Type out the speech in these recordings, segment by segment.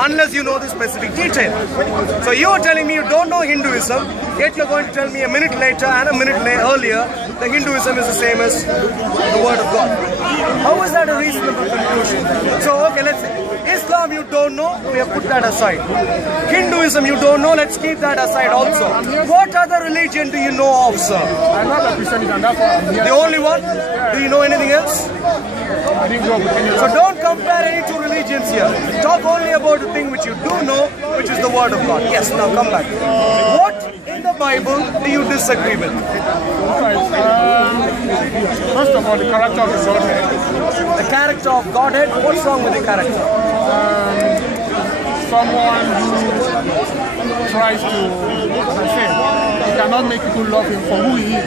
unless you know the specific detail. So you are telling me you don't know Hinduism, yet you're going to tell me a minute later and a minute earlier that Hinduism is the same as the Word of God. How is that a reasonable conclusion? So okay, let's say Islam you don't know, we have put that aside. Hinduism you don't know, let's keep that aside also. What other religion do you know of, sir? I know the Christianity, and that's why I'm here. The only one? Do you know anything else? I didn't grow up with any So don't compare any two religions here. Talk only about the thing which you do know, which is the Word of God. Yes, now come back. What in the Bible do you disagree with? First of all, the character of the Godhead. The character of Godhead? What's wrong with the character? Someone who tries to, as I said, he cannot make people love him for who he is,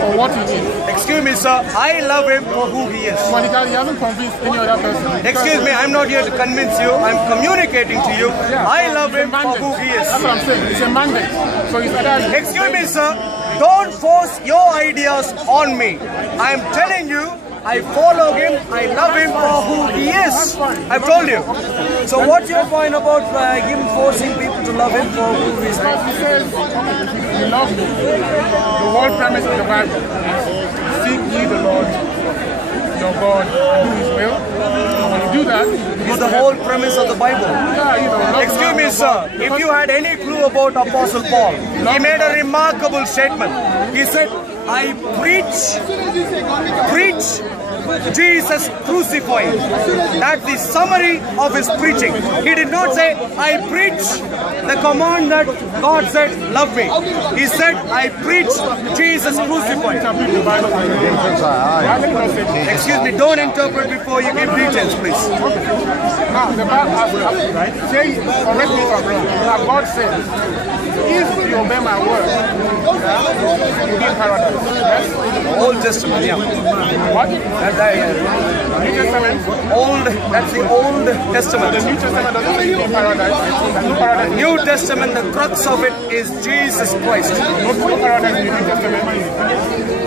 or what he is. Excuse me, sir. I love him for who he is. But he hasn't convinced any other person. Excuse me, I'm not here to convince you. I'm communicating to you. Yeah. I love him for who he is. That's what I'm saying. It's a mandate. So it's either... Excuse me, sir. Don't force your ideas on me. I'm telling you, I follow him, I love him for who he is. I've told you. So what's your point about him forcing people to love him for who he is? Because he says, you love me. The whole premise of the Bible is, seek ye the Lord, your God, and do his will. And when you do that... It's the whole premise of the Bible. Yeah, you know, excuse me, sir. If you had any clue about Apostle Paul, he made a remarkable statement. He said, I preach Jesus crucified. That's the summary of his preaching. He did not say, I preach the command that God said, love me. He said, I preach Jesus crucified. Excuse me, don't interpret before you give details, please. Now, the Bible, right? Say, correct me if I'm wrong. Now, God says, if you obey my word, you'll be in paradise. Yes? Old Testament, yeah. What? New Testament? Old, that's the Old Testament. The New Testament doesn't say you'll be in paradise. There's no paradise. New Testament, the crux of it is Jesus Christ. No paradise in the New Testament.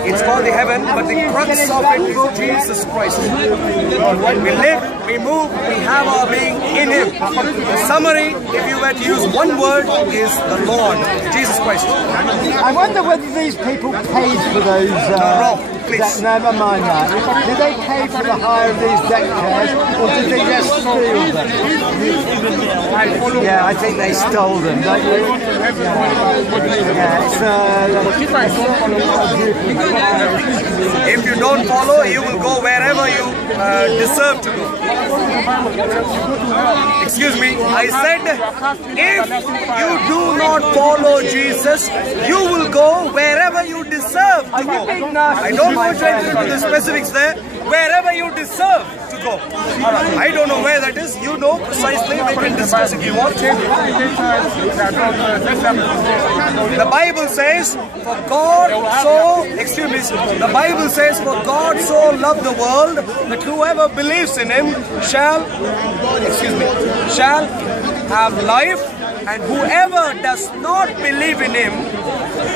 It's called the heaven, but the crux of it is Jesus Christ. We live, we move, we have our being in Him. The summary, if you were to use one word, is the Lord, Jesus Christ. I wonder whether these people paid for those... please. Never mind that. Did they pay for the hire of these deck chairs, or did they just steal them? Yeah, I think they stole them, don't you? Yeah, if you don't follow, you will go wherever you deserve to go. Excuse me, I said, if you do not follow Jesus, you will go wherever you deserve to go. I don't want to enter into the specifics there. Wherever you deserve to go. I don't know where that is. You know precisely. We can discuss if you want. The Bible says, for God so, excuse me, the Bible says, for God so loved the world that whoever believes in Him shall have life, and whoever does not believe in Him,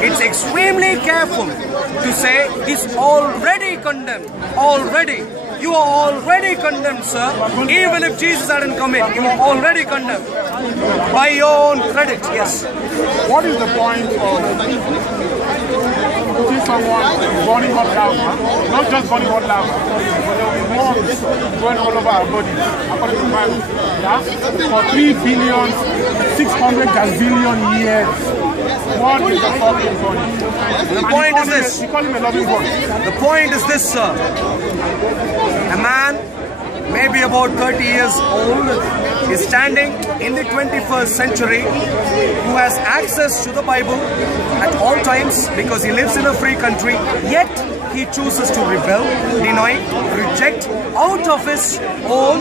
it's extremely careful to say he's already condemned. Already. You are already condemned, sir. Even if Jesus hadn't come in, you are already condemned. By your own credit, yes. What is the point of putting someone burning hot lava? Not just burning hot lava, but there will be more going all over our bodies, according to the Bible. Yeah? For 3 billion, 600 gazillion years. What is the fucking point? The point is this. You call him a loving God. The point is this, sir. A man, maybe about 30 years old, is standing in the 21st century who has access to the Bible at all times because he lives in a free country, yet he chooses to rebel, deny, reject out of his own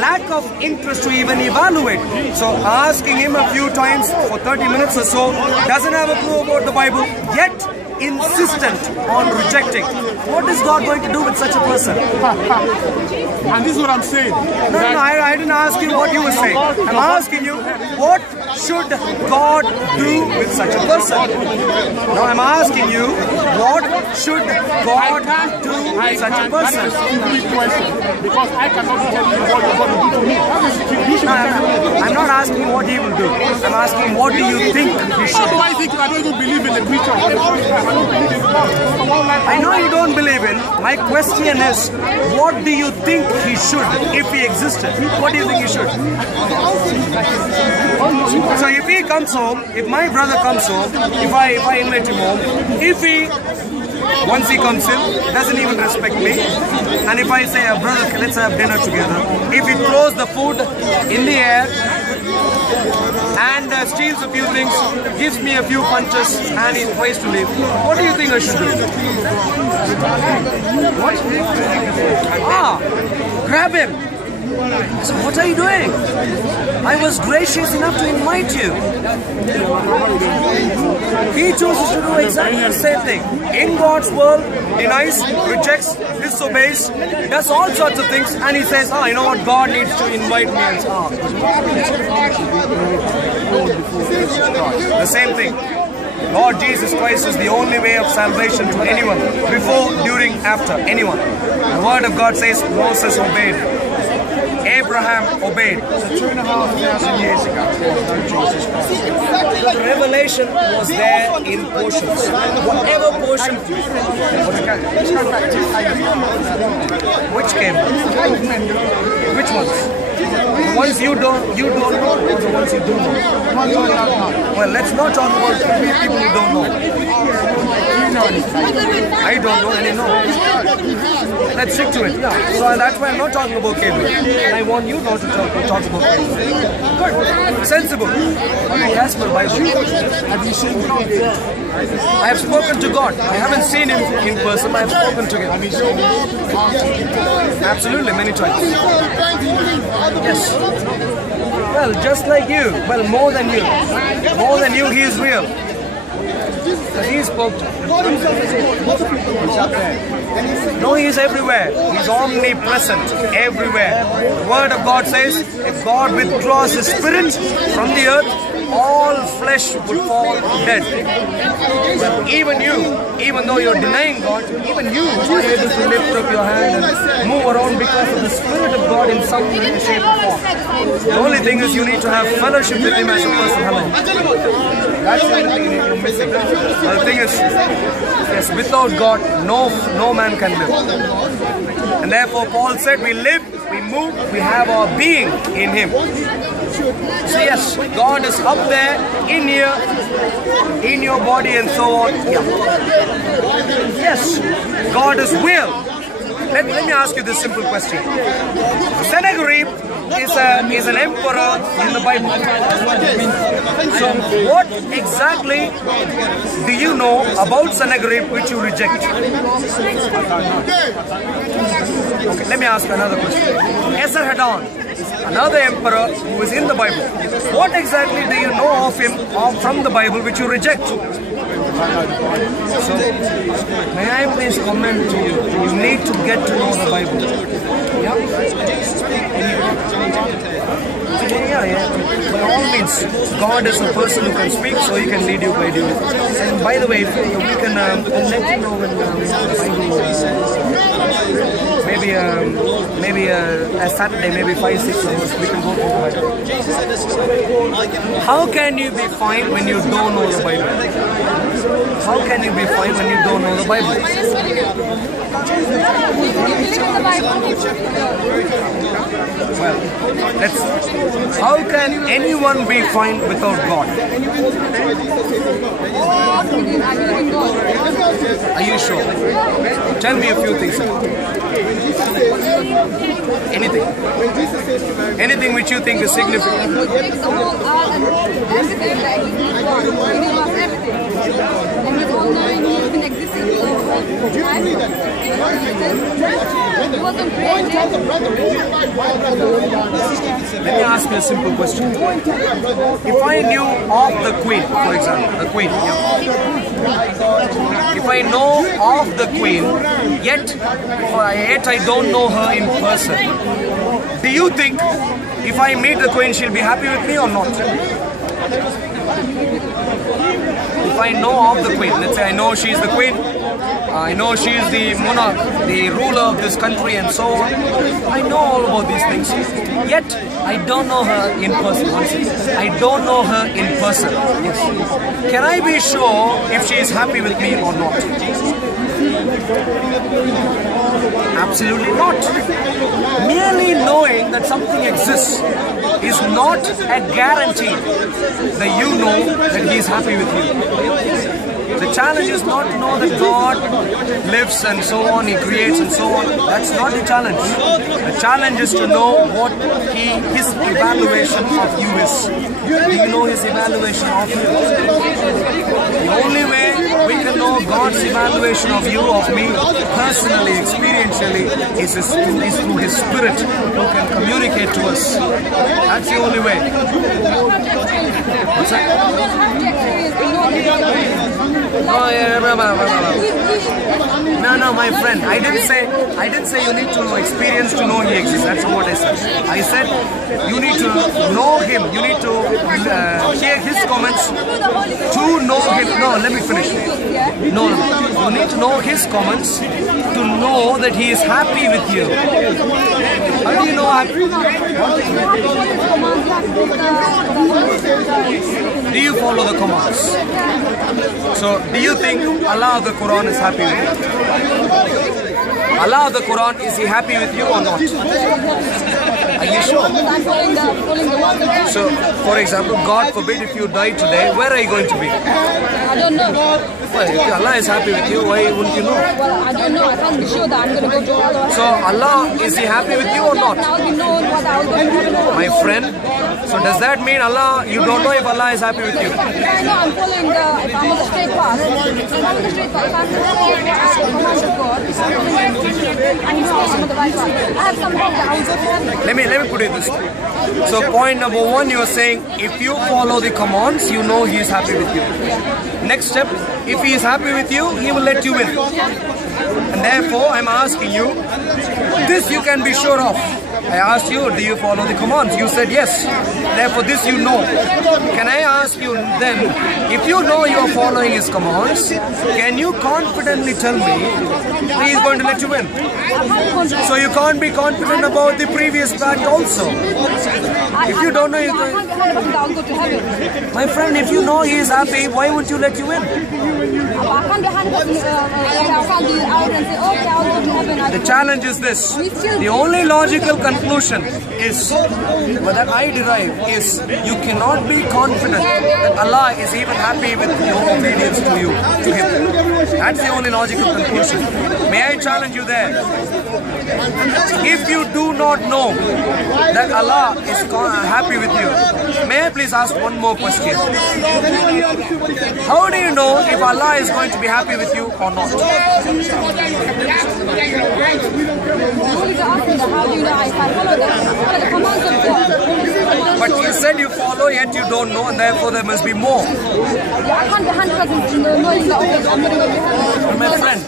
lack of interest to even evaluate. So asking him a few times for 30 minutes or so, doesn't have a clue about the Bible, yet insistent on rejecting. What is God going to do with such a person? And this is what I'm saying. No, I didn't ask you what you were saying. I'm asking you, what should God do with such a person? No, I'm asking you, what should God do with such a person? Because I cannot tell you what you're going to do to me. I'm I'm asking, what do you think he should? How do I think I don't even believe in the creature? I don't believe in God. I know you don't believe in. My question is, what do you think he should if he existed? What do you think he should? So if he comes home, if my brother comes home, if I invite him home, if he, once he comes in, doesn't even respect me, and if I say, brother, let's have dinner together, if he throws the food in the air and steals a few things, gives me a few punches, and he tries to leave, what do you think I should do? What? Grab him. So what are you doing? I was gracious enough to invite you. He chooses to do exactly the same thing. In God's world, denies, rejects, disobeys, does all sorts of things, and he says, you know what, God needs to invite me. And the same thing. Lord Jesus Christ is the only way of salvation to anyone, before, during, after, anyone. The word of God says Moses obeyed. Abraham obeyed. So 2,500 years ago, the revelation was there in portions. Whatever portion. Which came? Which ones? The ones you don't know, or the ones you do know? Well, let's not talk about people who don't know. I don't know and I know. Let's stick to it. So that's why I'm not talking about cable. And I want you not to talk about cable. Good. Sensible. As per Bible. Have you seen God? I have spoken to God. I haven't seen him in person, but I have spoken to him. Absolutely, many times. Yes. Well, just like you. Well, more than you. More than you, he is real. But he spoke to him. No, he is everywhere. He is omnipresent, everywhere. The word of God says, if God withdraws his spirit from the earth, all flesh will fall dead. But even you, even though you're denying God, even you are able to lift up your hand and move around because of the Spirit of God in some way, shape or form. The only thing is you need to have fellowship with him as a person. Hello. That's the only thing you're missing. But the thing is, yes, without God, no man can live. And therefore Paul said, we live, we move, we have our being in him. So yes, God is up there, in here, in your body and so on. Yeah. Yes, God is will. Let me ask you this simple question. Sennacherib is an emperor in the Bible. So what exactly do you know about Sennacherib which you reject? Okay, let me ask another question. Esarhaddon, another emperor who is in the Bible. What exactly do you know of him from the Bible which you reject? So, may I please comment to you? You need to get to know the Bible. Yeah? Yeah. By all means, God is a person who can speak, so he can lead you, guide you. And by the way, we can let you know when the Bible maybe a Saturday, maybe 5-6 hours, we can go through the Bible. How can you be fine when you don't know the Bible? How can you be fine when you don't know the Bible? Well, how can anyone be fine without God? Are you sure? Tell me a few things. Anything. Anything which you think is significant. Let me ask you a simple question. If I knew of the Queen, for example, the Queen, if I know of the Queen, yet I don't know her in person, do you think if I meet the Queen, she'll be happy with me or not? If I know of the Queen, let's say I know she's the Queen, I know she is the monarch, the ruler of this country and so on. I know all about these things. Yet, I don't know her in person. I don't know her in person. Yes. Can I be sure if she is happy with me or not? Absolutely not. Merely knowing that something exists is not a guarantee that you know that he is happy with you. The challenge is not to know that God lives and so on, He creates and so on. That's not the challenge. The challenge is to know what His evaluation of you is. Do you know His evaluation of you? The only way we can know God's evaluation of you, of me, personally, experientially, is through His Spirit who can communicate to us. That's the only way. What's that? No, my friend. I didn't say you need to experience to know He exists. That's not what I said. I said you need to know Him. You need to hear His comments to know Him. No, let me finish. No. You need to know His comments to know that He is happy with you. How do you know happy? Do you follow the commands? So, do you think Allah of the Quran is happy with you? Allah of the Quran, is He happy with you or not? Are you sure? So, for example, God forbid if you die today, where are you going to be? I don't know. Well, if Allah is happy with you, why wouldn't you know? Well, I don't know. I can't be sure that I'm going to go to Allah. So, Allah, is He happy with you or not? I'll be known what I'll go to heaven. My friend, so does that mean Allah, you don't know if Allah is happy with you? I know I'm following if I'm on the straight path. If I'm on the straight path, if I'm following the commands of God, if I'm following and He's on the right path, I have some hope that I will go to heaven. Let me put it this way. So point number one, you are saying if you follow the commands, you know He is happy with you. Next step, if He is happy with you, He will let you in. And therefore, I'm asking you, this you can be sure of. I asked you, do you follow the commands? You said yes. Therefore, this you know. Can I ask you then, if you know you are following His commands, can you confidently tell me He is going to let you in? So you can't be confident about the previous fact also. If you don't know He is going... My friend, if you know He is happy, why won't you let you in? The challenge is this. The only logical conclusion is that I derive is you cannot be confident that Allah is even happy with your obedience to Him. That's the only logical conclusion. May I challenge you there? If you do not know that Allah is happy with you, may I please ask one more question? How do you know if Allah is going to be happy with you or not? But you said you follow, yet you don't know, and therefore there must be more. My friend,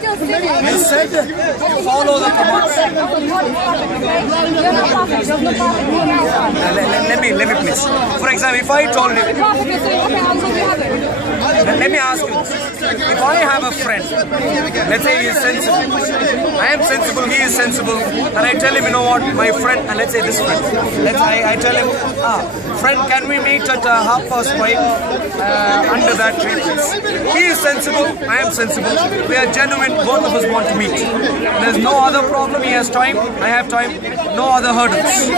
you said you follow the commands. Let me please. For example, if I told you, let me ask you this. If I have a friend, let's say he is sensible, I am sensible, he is sensible, and I tell him, you know what, my friend, and let's say this friend, I tell him, friend, can we meet at 5:30 under that tree, please? He is sensible, I am sensible, we are genuine, both of us want to meet. There's no other problem, he has time, I have time, no other hurdles.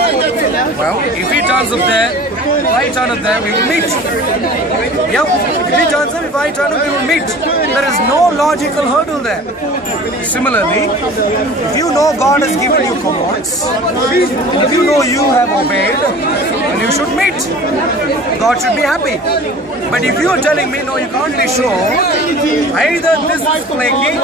Well, if he turns up there, if I turn up there, we will meet. Yep, if he turns up, if I turn up, we will meet. There is no logical hurdle there. Similarly, if you know God has given you commands, and if you know you have obeyed, then you should meet. God should be happy. But if you are telling me, no, you can't be sure, either this is flaky